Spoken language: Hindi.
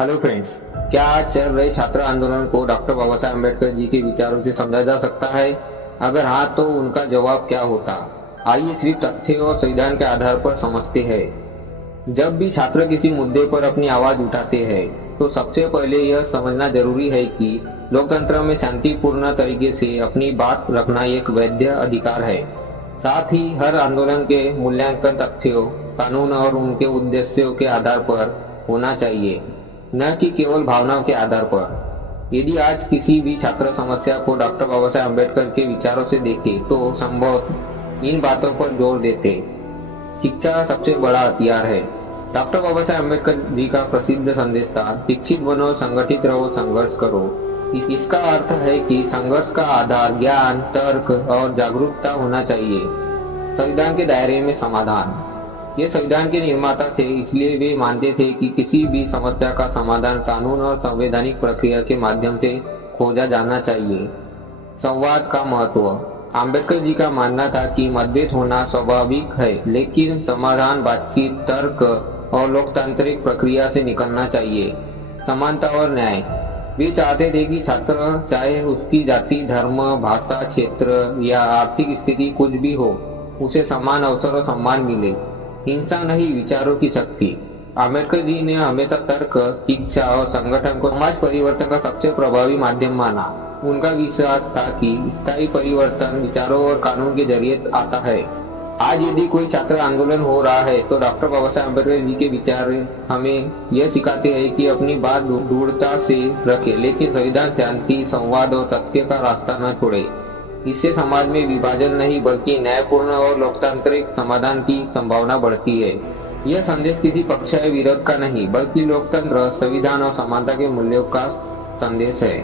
हेलो फ्रेंड्स, क्या आज चल रहे छात्र आंदोलन को डॉक्टर बाबा साहेब अम्बेडकर जी के विचारों से समझा जा सकता है? अगर हाँ, तो उनका जवाब क्या होता? आइए सिर्फ तथ्य और संविधान के आधार पर समझते हैं। जब भी छात्र किसी मुद्दे पर अपनी आवाज उठाते हैं, तो सबसे पहले यह समझना जरूरी है कि लोकतंत्र में शांतिपूर्ण तरीके से अपनी बात रखना एक वैध अधिकार है। साथ ही हर आंदोलन के मूल्यांकन तथ्यों, कानून और उनके उद्देश्यों के आधार पर होना चाहिए, न कि केवल भावनाओं के आधार पर। यदि आज किसी भी छात्र समस्या को डॉक्टर बाबा साहेब अम्बेडकर के विचारों से देखे, तो संभव इन बातों पर जोर देते। शिक्षा सबसे बड़ा हथियार है। डॉक्टर बाबा साहेब अम्बेडकर जी का प्रसिद्ध संदेश था, शिक्षित बनो, संगठित रहो, संघर्ष करो। इसका अर्थ है कि संघर्ष का आधार ज्ञान, तर्क और जागरूकता होना चाहिए। संविधान के दायरे में समाधान। ये संविधान के निर्माता थे, इसलिए वे मानते थे कि किसी भी समस्या का समाधान कानून और संवैधानिक प्रक्रिया के माध्यम से खोजा जाना चाहिए। संवाद का महत्व। आम्बेडकर जी का मानना था कि मतभेद होना स्वाभाविक है, लेकिन समाधान बातचीत, तर्क और लोकतांत्रिक प्रक्रिया से निकलना चाहिए। समानता और न्याय। वे चाहते थे कि छात्र, चाहे उसकी जाति, धर्म, भाषा, क्षेत्र या आर्थिक स्थिति कुछ भी हो, उसे समान अवसर और सम्मान मिले। हिंसा नहीं, विचारों की शक्ति। आम्बेडकर जी ने हमेशा तर्क, शिक्षा और संगठन को समाज परिवर्तन का सबसे प्रभावी माध्यम माना। उनका विश्वास था कि स्थायी परिवर्तन विचारों और कानून के जरिए आता है। आज यदि कोई छात्र आंदोलन हो रहा है, तो डॉक्टर बाबा साहेब अम्बेडकर जी के विचार हमें यह सिखाते हैं कि अपनी बात दृढ़ता से रखें, लेकिन संविधान शांति, संवाद और तथ्य का रास्ता न छोड़े। इससे समाज में विभाजन नहीं, बल्कि न्यायपूर्ण और लोकतांत्रिक समाधान की संभावना बढ़ती है। यह संदेश किसी पक्ष या विरोध का नहीं, बल्कि लोकतंत्र, संविधान और समानता के मूल्यों का संदेश है।